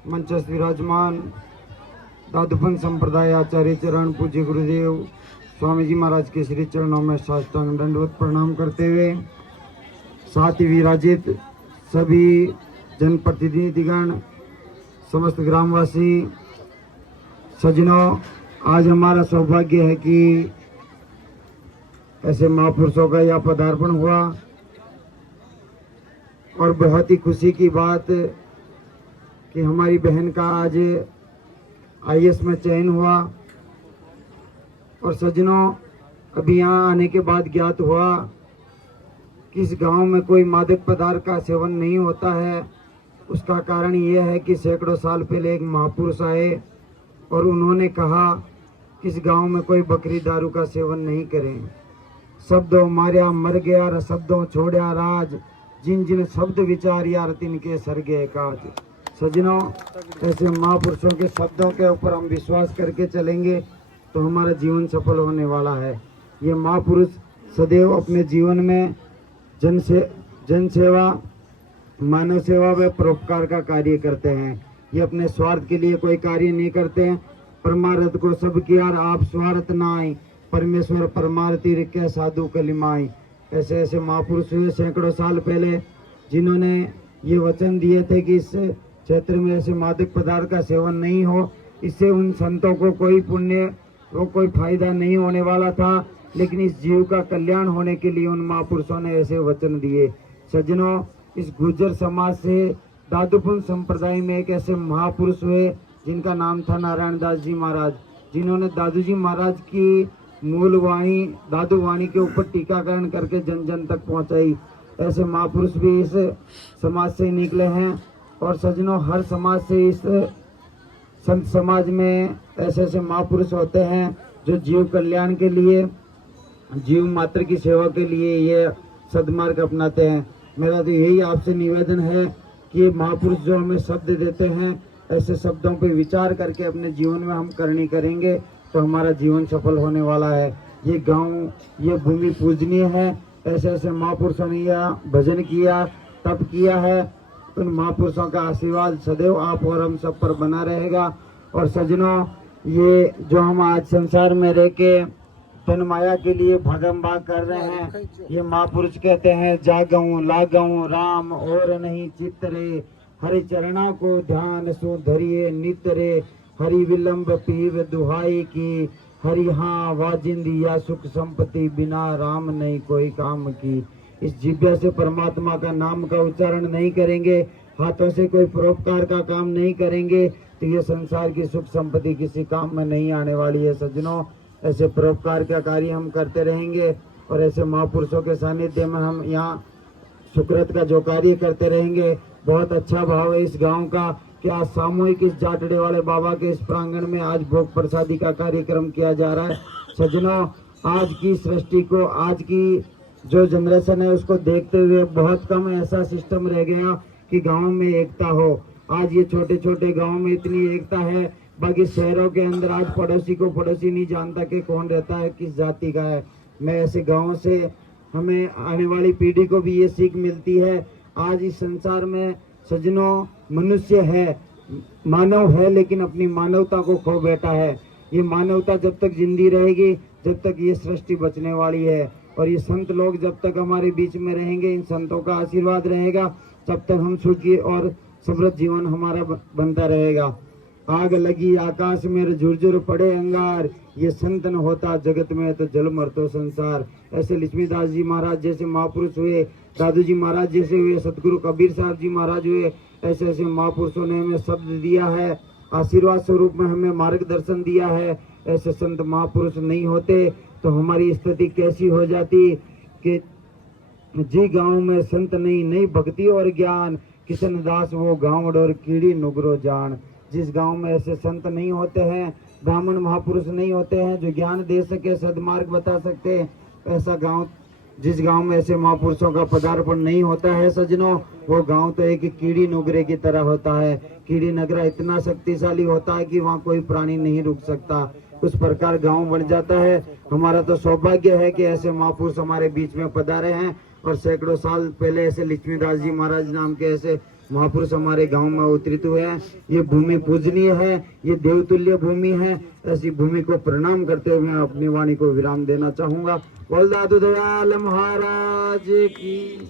मंचस्थ विराजमान दादूपंथ संप्रदाय आचार्य चरण पूज्य गुरुदेव स्वामी जी महाराज के श्री चरणों में साष्टांग दंडवत प्रणाम करते हुए साथ ही विराजित सभी जनप्रतिनिधिगण, समस्त ग्रामवासी, सज्जनों, आज हमारा सौभाग्य है कि ऐसे महापुरुषों का यह पदार्पण हुआ और बहुत ही खुशी की बात कि हमारी बहन का आज आईएएस में चयन हुआ। और सज्जनों, अभी यहाँ आने के बाद ज्ञात हुआ कि इस गांव में कोई मादक पदार्थ का सेवन नहीं होता है। उसका कारण यह है कि सैकड़ों साल पहले एक महापुरुष आए और उन्होंने कहा कि इस गांव में कोई बकरी दारू का सेवन नहीं करें। शब्दों मार्या मर गया, शब्दों छोड़ा राज, जिन जिन शब्द विचार यार तिनके सरगे काज। सज्जनों, ऐसे महापुरुषों के शब्दों के ऊपर हम विश्वास करके चलेंगे तो हमारा जीवन सफल होने वाला है। ये महापुरुष सदैव अपने जीवन में जन सेवा, मानव सेवा व परोपकार का कार्य करते हैं। ये अपने स्वार्थ के लिए कोई कार्य नहीं करते हैं। परमार्थ को सब किया आप स्वार्थ नाई, परमेश्वर परमार्थी रिक्या साधु कलिमाई। ऐसे ऐसे महापुरुष हुए सैकड़ों साल पहले, जिन्होंने ये वचन दिए थे कि इस क्षेत्र में ऐसे मादक पदार्थ का सेवन नहीं हो। इससे उन संतों को कोई पुण्य वो कोई फायदा नहीं होने वाला था, लेकिन इस जीव का कल्याण होने के लिए उन महापुरुषों ने ऐसे वचन दिए। सज्जनों, इस गुर्जर समाज से दादूपंथ संप्रदाय में एक ऐसे महापुरुष हुए जिनका नाम था नारायण दास जी महाराज, जिन्होंने दादू जी महाराज की मूल वाणी दादू वाणी के ऊपर टीकाकरण करके जन जन तक पहुंचाई। ऐसे महापुरुष भी इस समाज से निकले हैं। और सज्जनों, हर समाज से इस संत समाज में ऐसे ऐसे महापुरुष होते हैं जो जीव कल्याण के लिए, जीव मात्र की सेवा के लिए ये सद्मार्ग अपनाते हैं। मेरा तो यही आपसे निवेदन है कि महापुरुष जो हमें शब्द देते हैं, ऐसे शब्दों पर विचार करके अपने जीवन में हम करनी करेंगे तो हमारा जीवन सफल होने वाला है। ये गांव, ये भूमि पूजनीय है। ऐसे ऐसे महापुरुषों ने यह भजन किया, तप किया है। उन महापुरुषों का आशीर्वाद सदैव आप और हम सब पर बना रहेगा। और सज्जनों, ये जो हम आज संसार में रह के धन माया के लिए भागम भाग कर रहे हैं, ये महापुरुष कहते हैं जागऊं लागऊं राम और नहीं चित्त रे, हरि चरणा को ध्यान सो धरिए नित रे, हरि विलंब पीव दुहाई की, हरि हाँ वाजिंदी या सुख संपत्ति, बिना राम नहीं कोई काम की। इस जिह्वा से परमात्मा का नाम का उच्चारण नहीं करेंगे, हाथों से कोई परोपकार का काम नहीं करेंगे तो ये संसार की सुख संपत्ति किसी काम में नहीं आने वाली है। सज्जनों, ऐसे परोपकार का कार्य हम करते रहेंगे और ऐसे महापुरुषों के सानिध्य में हम यहाँ सुकृत का जो कार्य करते रहेंगे। बहुत अच्छा भाव है इस गांव का कि आज सामूहिक इस जाटड़े वाले बाबा के इस प्रांगण में आज भोग प्रसादी का कार्यक्रम किया जा रहा है। सज्जनों, आज की सृष्टि को, आज की जो जनरेशन है उसको देखते हुए बहुत कम ऐसा सिस्टम रह गया कि गांव में एकता हो। आज ये छोटे छोटे गांव में इतनी एकता है, बाकी शहरों के अंदर आज पड़ोसी को पड़ोसी नहीं जानता कि कौन रहता है, किस जाति का है। मैं ऐसे गाँव से हमें आने वाली पीढ़ी को भी ये सीख मिलती है। आज इस संसार में सज्जनों, मनुष्य है, मानव है, लेकिन अपनी मानवता को खो बैठा है। ये मानवता जब तक जिंदी रहेगी, जब तक ये सृष्टि बचने वाली है। और ये संत लोग जब तक हमारे बीच में रहेंगे, इन संतों का आशीर्वाद रहेगा, तब तक हम सुखी और समृद्ध जीवन हमारा बनता रहेगा। आग लगी आकाश में झुरझुर पड़े अंगार, ये संत न होता जगत में तो जल मरतो संसार। ऐसे लक्ष्मीदास जी महाराज जैसे महापुरुष हुए, दादू जी महाराज जैसे हुए, सतगुरु कबीर साहब जी महाराज हुए, ऐसे ऐसे महापुरुषों ने हमें शब्द दिया है, आशीर्वाद स्वरूप में हमें मार्गदर्शन दिया है। ऐसे संत महापुरुष नहीं होते तो हमारी स्थिति कैसी हो जाती कि जी गांव में संत नहीं, नहीं भक्ति और ज्ञान, किशन दास वो गाँव डोर कीड़ी नुगरो जान। जिस गांव में ऐसे संत नहीं होते हैं, ब्राह्मण महापुरुष नहीं होते हैं जो ज्ञान दे सके, सद्मार्ग बता सकते, ऐसा गांव, जिस गांव में ऐसे महापुरुषों का पदार्पण नहीं होता है सज्जनों, वो गांव तो एक कीड़ी नुगरे की तरह होता है। कीड़ी नगरा इतना शक्तिशाली होता है कि वहाँ कोई प्राणी नहीं रुक सकता, उस प्रकार गांव बन जाता है। हमारा तो सौभाग्य है कि ऐसे महापुरुष हमारे बीच में पधारे हैं और सैकड़ों साल पहले ऐसे लक्ष्मीदास जी महाराज नाम के ऐसे महापुरुष हमारे गांव में अवतरित हुए हैं। ये भूमि पूजनीय है, ये देवतुल्य भूमि है। ऐसी भूमि को प्रणाम करते हुए मैं अपनी वाणी को विराम देना चाहूंगा। बोल दादू दयाल महाराज की।